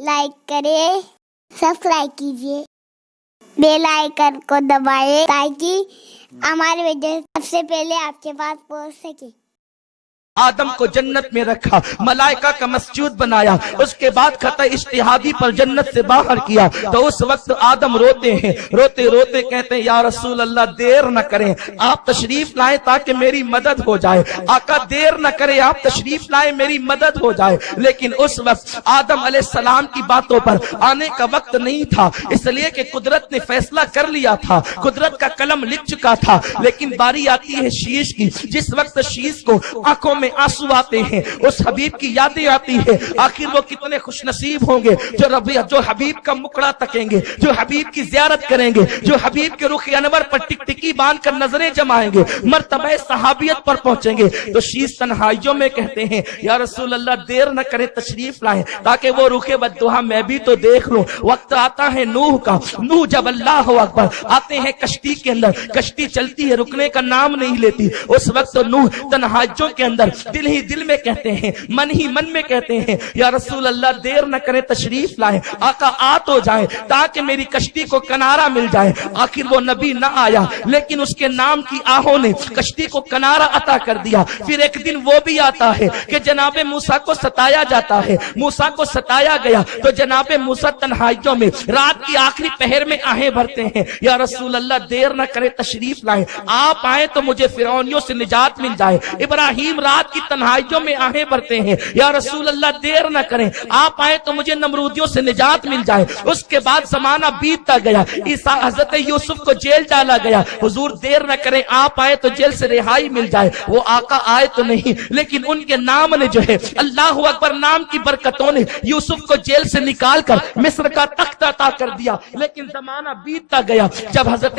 Like करें, subscribe कीजिए, bell icon को दबाएं ताकि हमारे वीडियो सबसे पहले आपके पास पहुंच सके। आदम को जन्नत में रखा, मलाइका का मस्जिद बनाया, उसके बाद खता इज्तिहादी पर जन्नत से बाहर किया। तो उस वक्त आदम रोते हैं, रोते रोते कहते हैं या रसूल अल्लाह देर न करें, आप तशरीफ लाएं ताकि मेरी मदद हो जाए। आका देर न करें, आप तशरीफ लाएं मेरी मदद हो जाए। लेकिन उस वक्त आदम अलैहिस्सलाम की बातों पर आने का वक्त नहीं था, इसलिए कि कुदरत ने फैसला कर लिया था, कुदरत का कलम लिख चुका था। लेकिन बारी आती है शीश की, जिस वक्त शीश को आंखों में आंसू आते हैं, उस हबीब की यादें आती है। आखिर वो कितने खुशनसीब होंगे जो हबीब का मुकड़ा तकेंगे, जो हबीब की जियारत करेंगे, जो हबीब के रुख अनवर पर टिकटिकी बांध कर नजरें जमाएंगे, मर्तबे सहाबियत पर पहुंचेंगे। तो शीश तन्हाइयों में कहते हैं या रसूल अल्लाह देर न करे, तशरीफ लाएं ताकि वो रुखे बद्दुआ मैं भी तो देख लूं। वक्त आता है नूह का, नूह जब अल्लाह अकबर आते हैं कश्ती के अंदर, कश्ती चलती है, रुकने का नाम नहीं लेती। उस वक्त नूह तन्हाइयों के अंदर दिल ही दिल में कहते हैं, मन ही मन में कहते हैं या रसूल अल्लाह देर न करें, तशरीफ लाएं, आका आ तो जाए ताकि मेरी कश्ती को किनारा मिल जाए। आखिर वो नबी न आया, लेकिन उसके नाम की आहों ने कश्ती को किनारा अता कर दिया। फिर एक दिन वो भी आता है कि जनाबे मूसा को सताया जाता है, मूसा को सताया गया तो जनाबे मूसा तन्हाइयों में रात की आखिरी पहर में आहें भरते हैं या रसूल अल्लाह देर न करें, तशरीफ लाएं, आप आए तो मुझे फिरौनियों से निजात मिल जाए। इब्राहिम रात की तन्हाइयों में आहें भरते हैं या रसूल अल्लाह देर न करें, आप आए तो मुझे नमरूदियों से निजात मिल जाए। उसके बाद जमाना बीतता गया, ईसा हजरत यूसुफ को जेल डाला गया, हुजूर देर न करें, आप आए तो जेल से रिहाई मिल जाए। वो आका आए तो नहीं, लेकिन उनके नाम ने जो है, अल्लाह अकबर नाम की बरकतों ने यूसुफ को जेल से निकाल कर मिस्र का तख्त अता कर दिया। लेकिन जमाना बीतता गया, जब हजरत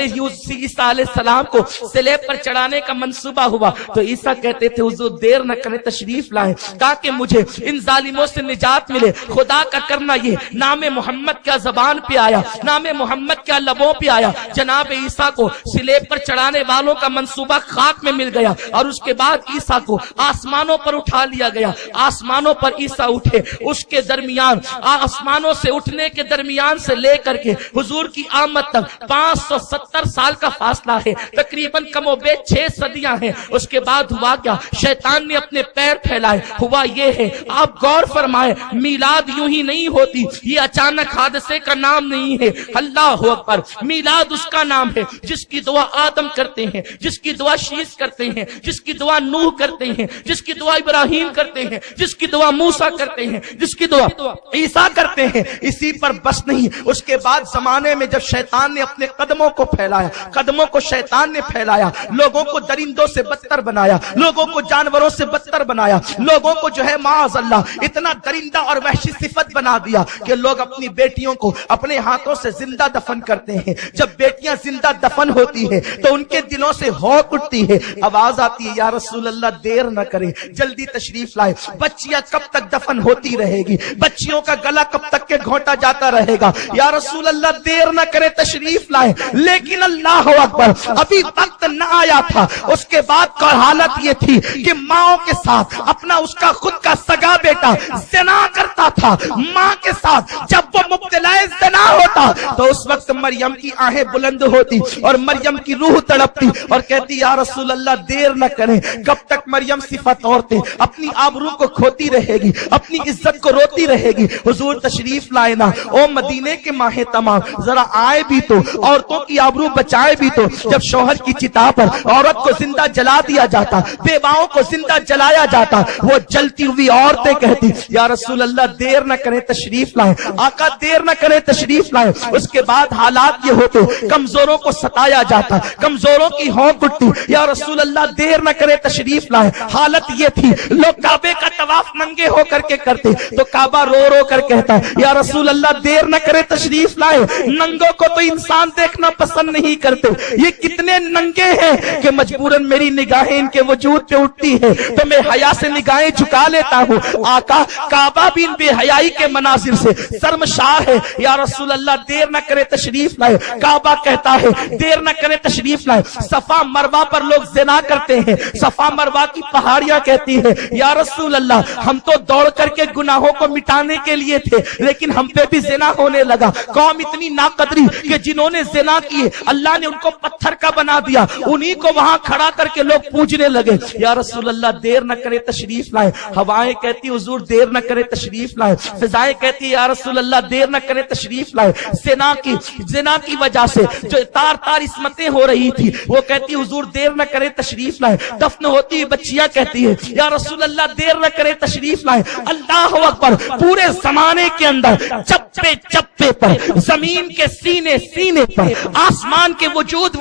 ईसा अलैहिस्सलाम को स्लेब पर चढ़ाने का मंसूबा हुआ तो ईसा कहते थे हुजूर देर न करें, तशरीफ लाएं ताकि मुझे इन जालिमों से निजात मिले। खुदा का करना ये, नाम मोहम्मद क्या जबान पे आया, नाम मोहम्मद क्या लबों पे आया। जनाब ईसा को स्लेब पर चढ़ाने वालों का मंसूबा खाक में मिल गया और उसके बाद ईसा को आसमानों पर उठा लिया गया। आसमानों पर ईसा उठे, उसके दरमियान आसमानों से उठने के दरमियान से लेकर के हुजूर की आमद तक 570 साल का फासला है, तकरीबन कमोबेश 6 सदियां हैं। उसके बाद हुआ क्या, शैतान ने अपने पैर फैलाए। हुआ ये है, आप गौर फरमाए, मीलाद यूं ही नहीं होती, ये अचानक हादसे का नाम नहीं है। अल्लाह अकबर, मीलाद उसका नाम है जिसकी दुआ आदम करते हैं, जिसकी दुआ शीश करते हैं, जिसकी दुआ नूह करते हैं, जिसकी दुआ इब्राहिम करते हैं, जिसकी दुआ मूसा करते हैं, जिसकी दुआ ईसा करते हैं। इसी पर बस नहीं, उसके बाद जमाने में जब शैतान ने अपने कदमों को फैलाया, कदमों को शैतान ने फैलाया, लोगों को दरिंदों से बदतर बनाया, लोगों को जानवरों से बदतर बनाया, लोगों को जो है माअज़ल्लाह इतना दरिंदा और वहशी सिफत बना दिया कि लोग अपनी बेटियों को अपने हाथों से जिंदा दफन करते हैं। जब बेटियां जिंदा दफन होती है तो उनके दिलों से हौक उठती है, आवाज आती है या रसूल अल्लाह देर न करें, जल्दी तशरीफ लाए। बच्चियां कब तक दफन होती रहेगी, बच्चियों का गला कब तक के घोंटा जाता रहेगा, या रसूल अल्लाह देर न करें, तशरीफ लाए। लेकिन अल्लाह अकबर, अभी वक्त न आया था। उसके बाद का हालत ये थी कि माओ के साथ अपना उसका खुद का सगा बेटा ज़िना करता था, माँ के साथ जब वो मुब्तलाए ज़िना होता तो उस वक्त मरियम की आहें बुलंद होती और मरियम की रूह तड़पती और कहती या रसूल अल्लाह देर न करें। कब तक मरियम सिफत औरतें अपनी आबरू को खोती रहेगी, अपनी इज्जत को रोती रहेगी। हुजूर तशरीफ लाए ना, ओ मदीने के माहे तमाम, जरा आए भी तो, औरतों की आबरू बचाए भी तो। जब शौहर की चिता पर औरत को जिंदा जला दिया जाता, बेवाओं को जिंदा जलाया जाता, वो जलती हुई औरतें कहती या रसूल अल्लाह देर न करें, तशरीफ लाएं, आका देर न करें, तशरीफ लाएं। उसके बाद हालात ये होते, कमजोरों को सताया जाता, कमजोरों की हौक उठती, या रसूल अल्लाह देर न करें, तशरीफ लाएं। हालत ये थी, लोग काबे का तवाफ नंगे होकर के करते तो काबा रो रो कर कहता या रसूल अल्लाह देर न करें, तशरीफ लाएं। नंगों को तो इंसान देखना पसंद नहीं करते, ये कितने नंगे हैं कि मजबूरन मेरी निगाहें इनके वजूद पे उठती है। تو میں حیا سے نگاہیں جھکا لیتا ہوں. آقا کعبہ بھی ان بے حیائی کے مناظر سے شرمشار ہے. یا رسول اللہ دیر نہ کرے تشریف لائے. کعبہ کہتا ہے دیر نہ کرے تشریف لائے. صفا مروہ پر لوگ زنا کرتے ہیں. صفا مروہ کی پہاڑیاں کہتی ہے یا رسول اللہ ہم تو دوڑ کر کے گناہوں کو مٹانے کے لیے تھے لیکن ہم پہ بھی زنا ہونے لگا. قوم اتنی ناقدری کہ جنہوں نے زنا کیے اللہ نے ان کو پتھر کا بنا دیا, انہی کو وہاں کھڑا کر کے لوگ پوجنے لگے. یا رسول اللہ دیر نہ کرے تشریف لائے. ہوائیں کہتی حضور دیر نہ کرے تشریف لائے. فضائیں کہتی یا رسول اللہ دیر نہ کرے تشریف لائے. زنا کی وجہ سے جو تار تار عصمتیں ہو رہی تھی وہ کہتی حضور دیر نہ کرے تشریف لائے. دفن ہوتی بچیاں کہتی ہے یا رسول اللہ دیر نہ کرے تشریف لائے. اللہ اکبر. پورے زمانے کے اندر چپے چپے پر, زمین کے سینے سینے پر, آسمان کے وجود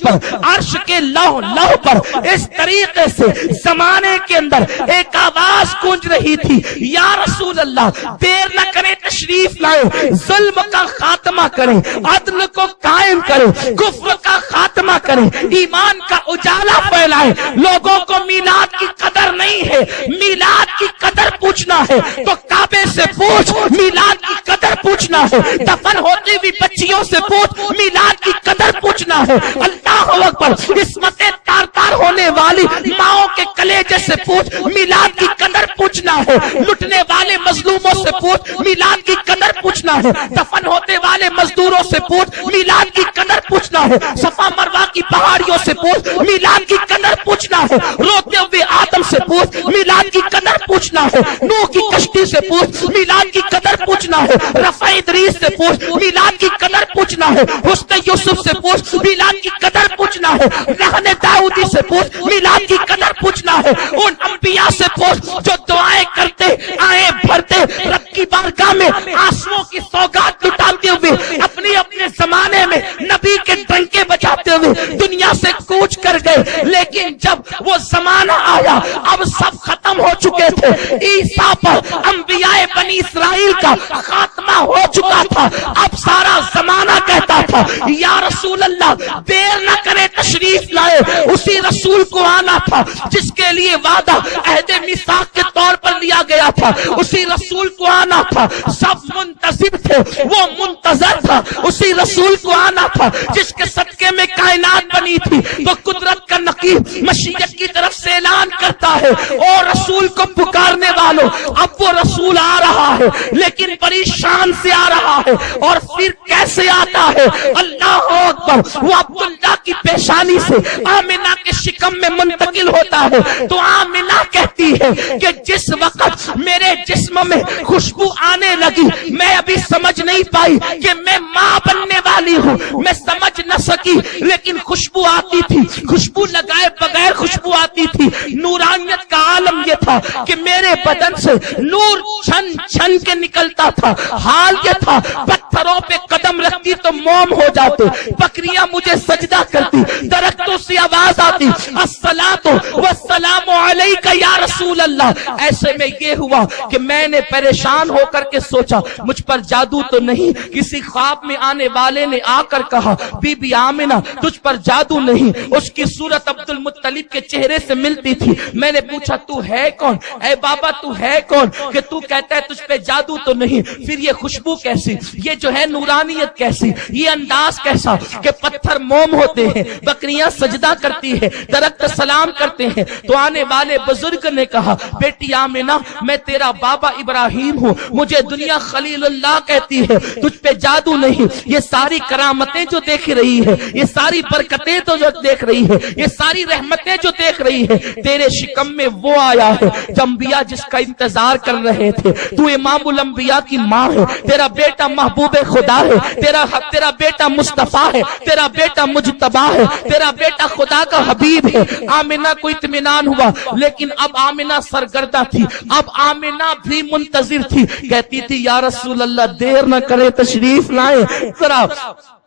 پر, عرش کے لوح لوح پر اس طریقے سے زمانے کے اندر ایک آواز گونج رہی تھی یا رسول اللہ دیر نہ کرے تشریف لائے. ظلم کا خاتمہ کریں, عدل کو قائم کریں, کفر کا خاتمہ کریں, ایمان کا اجالا پھیلائیں. لوگوں کو میلاد کی قدر نہیں ہے, میلاد کی قدر پوچھنا ہے تو کعبے سے پوچھ. میلاد کی قدر پوچھنا ہے دفن ہوتی ہوئی بچیوں سے پوچھ. میلاد کی قدر پوچھنا ہے اللہ اکبر عصمتیں تار تار ہونے والی ماؤں کے کلیجے سے پوچھ. میلاد کی قدر پوچھنا ہے لٹنے والے مظلوموں سے پوچھ. میلاد کی قدر پوچھنا ہے دفن ہوتے والے مزدوروں سے پوچھ. میلاد کی قدر پوچھنا ہے صفا مروہ کی پہاڑیوں سے پوچھ. میلاد کی قدر پوچھنا ہے روتے ہوئے آدم سے پوچھ. میلاد کی قدر پوچھنا ہے نوح کی کشتی سے پوچھ. میلاد کی قدر پوچھنا ہے رفع ادریس سے پوچھ. میلاد کی قدر پوچھنا ہے حسن یوسف سے پوچھ. میلاد کی قدر پوچھنا ہے رہن داؤدی سے پوچھ. میلاد کی قدر پوچھنا ہے ان انبیاء سے پوچھ جو دعائیں کرتے آئے بھرتے رب کی بارگاہ میں آنسوؤں کی سوگات لٹاتے ہوئے اپنے اپنے زمانے میں نبی کے ڈنکے بجاتے ہوئے دنیا سے کوچ کر گئے. لیکن جب وہ زمانہ آیا اب سب ختم ہو چکے تھے. عیسیٰ پر انبیاء بنی اسرائیل کا خاتمہ ہو چکا تھا. اب سارا زمانہ کہتا تھا یا رسول اللہ دیر نہ کرے تشریف لائے. اسی رسول کو آنا تھا جس کے لیے وعدہ عہد میثاق کے طور پر لیا گیا تھا. اسی رسول کو آنا تھا, سب منتظر تھے, وہ منتظر تھا. اسی رسول کو آنا تھا جس کے صدقے میں کائنات بنی تھی. تو قدرت کا نقیب مشیت کی طرف سے اعلان کرتا ہے اور رسول کو پکارنے والوں اب وہ رسول آ رہا ہے لیکن بڑی شان سے آ رہا ہے. اور پھر کیسے آتا ہے اللہ اکبر. وہ عبداللہ کی پیشانی سے آمنہ کے شکم میں منتقل ہوتا ہے تو آمنہ کہتی ہے کہ جس وقت میرے جسم میں خوشبو آنے لگی میں ابھی سمجھ نہیں پائی کہ میں ماں بننے والی ہوں. میں سمجھ نہ سکی لیکن خوشبو آتی تھی, خوشبو لگائے بغیر خوشبو آتی تھی. نورانیت کا عالم یہ تھا کہ میرے بدن سے نور چھن چھن کے نکلتا تھا. حال یہ تھا پتھروں پہ قدم رکھتی تو موم ہو جاتے, بکریاں مجھے سجدہ کرتی, درختوں سے آواز آتی الصلاۃ والسلام علیک یا رسول اللہ. ایسے میں یہ ہوا کہ میں نے پریشان ہو کر کے سوچا مجھ پر جادو تو نہیں. کسی خواب میں آنے والے نے آ کر کہا بی بی آمنہ تجھ پر جادو نہیں. اس کی صورت عبد المطلب کے چہرے سے ملتی تھی. میں نے پوچھا تو ہے کون؟ اے بابا تو ہے کون کہ تو کہتا ہے تجھ پہ جادو تو نہیں؟ پھر یہ خوشبو کیسی, یہ جو ہے نورانیت کیسی, یہ انداز کیسا کہ پتھر موم ہوتے ہیں, بکریاں سجدہ کرتی ہے, درخت سلام کرتے ہیں. تو آنے والے بزرگ نے کہا بیٹی آمنہ میں تیرا بابا ابراہیم ہوں, مجھے دنیا خلیل اللہ کہتی ہے, تجھ پہ جادو نہیں. یہ ساری کرامتیں جو دیکھ رہی ہے, یہ ساری برکتیں تو جو دیکھ رہی ہے, یہ ساری رحمتیں جو دیکھ رہی ہے, تیرے شکم میں وہ آیا ہے جو انبیاء جس کا انتظار کر رہے تھے. تو امام الانبیاء کی ماں ہے, تیرا بیٹا محبوب خدا ہے, تیرا بیٹا مصطفیٰ ہے, تیرا بیٹا مجتبی ہے, تیرا بیٹا خدا کا حبیب ہے. آمنہ کو اطمینان ہوا لیکن اب آمنہ سرگردہ تھی, اب آمنہ بھی منتظر تھی. کہتی تھی یا رسول اللہ دیر نہ کرے تشریف لائیں. ذرا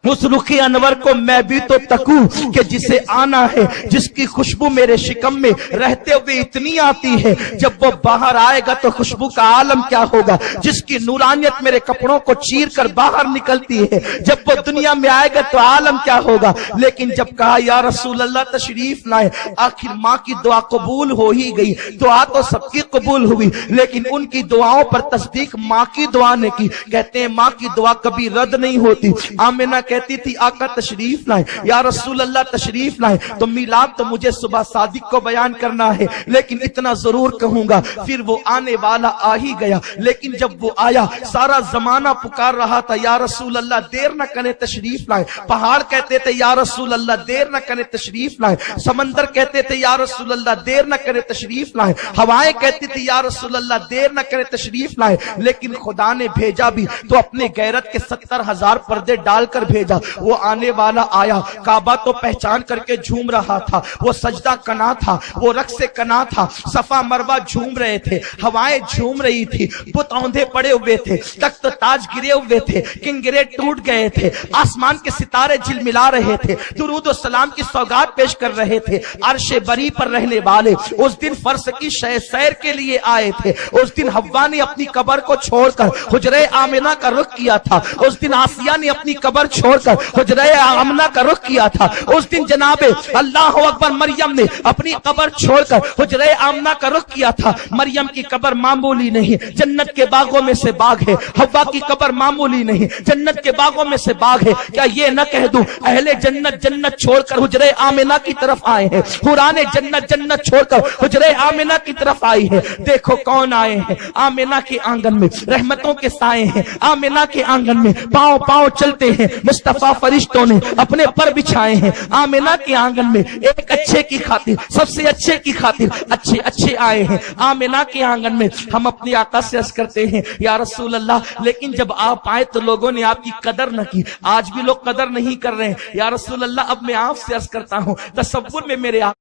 उस रुखी अनवर को मैं भी तो तकूं कि जिसे आना है, जिसकी खुशबू मेरे शिकम में रहते हुए इतनी आती है, जब वो बाहर आएगा तो खुशबू का आलम क्या होगा। जिसकी नूरानियत मेरे कपड़ों को चीर कर बाहर निकलती है, जब वो दुनिया में आएगा तो आलम क्या होगा। लेकिन जब कहा या रसूल अल्लाह तशरीफ लाए, आखिर माँ की दुआ कबूल हो ही गई। दुआ तो सबकी कबूल हुई, लेकिन उनकी दुआओं पर तस्दीक माँ की दुआ ने की। कहते हैं माँ की दुआ कभी रद्द नहीं होती। आमिना कहती थी आका तशरीफ लाए, या रसूल अल्लाह तशरीफ लाए। तो मिलाद तो मुझे सुबह सादिक को बयान करना है, लेकिन इतना जरूर कहूंगा। फिर वो आने वाला आ ही गया, लेकिन जब वो आया सारा जमाना पुकार रहा था या रसूल अल्लाह देर न करें तशरीफ लाए। पहाड़ कहते थे या रसूल अल्लाह देर न करें तशरीफ लाए। समंदर कहते थे या रसूल अल्लाह देर न करें तशरीफ लाए। हवाएं कहती थी या रसूल अल्लाह देर न करें तशरीफ लाए। लेकिन खुदा ने भेजा भी तो अपने गैरत के 70,000 पर्दे डालकर भेजा। वो आने वाला आया, काबा तो पहचान करके झूम रहा था, वो सजदा कना था, वो रक्स कना था, सफा मरवा झूम रहे थे, हवाएं झूम रही थी, बुत औंधे पड़े हुए थे, तख्त ताज गिरे हुए थे, किंगरे टूट गए थे, आसमान के सितारे झिलमिला रहे थे, दुरूद और सलाम की सौगात पेश कर रहे थे। अर्शे बरी पर रहने वाले उस दिन फर्श की सैर के लिए आए थे। उस दिन हव्वा ने अपनी कब्र को छोड़कर हुजरे आमिना का रुख किया था। उस दिन आसिया ने अपनी कब्र छोड़कर हुजरे आमिना का रुख किया था। उस दिन जनाबे अल्लाह अकबर मरियम ने अपनी कब्र छोड़कर हुजरे आमिना का रुख किया था। मरियम की कब्र मामूली नहीं, जन्नत के बागों में से बाग है। हव्वा की कब्र मामूली नहीं, जन्नत के बागों में से बाग है। क्या ये न कह दूं अहले जन्नत जन्नत छोड़कर हुजरे आमिना की तरफ आए हैं, हुराने जन्नत जन्नत छोड़कर हुजरे आमिना की तरफ आई है। देखो कौन आए हैं, आमिना के आंगन में रहमतों के साए हैं। आमिना के आंगन में पांव पांव चलते हैं, मुस्तफा फरिश्तों ने अपने पर बिछाए हैं। आमिना के आंगन में एक अच्छे की खातिर, सबसे अच्छे की खातिर अच्छे अच्छे आए हैं। आमिना के आंगन में हम अपने आका से अर्ज करते हैं या रसूल अल्लाह, लेकिन जब आप आए तो लोगों ने आपकी कदर न की। आज भी लोग कदर नहीं कर रहे हैं या रसूल अल्लाह। अब मैं आपसे अर्ज करता हूँ, तसव्वुर में मेरे आप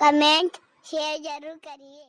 कमेंट शेयर जरूर करिए।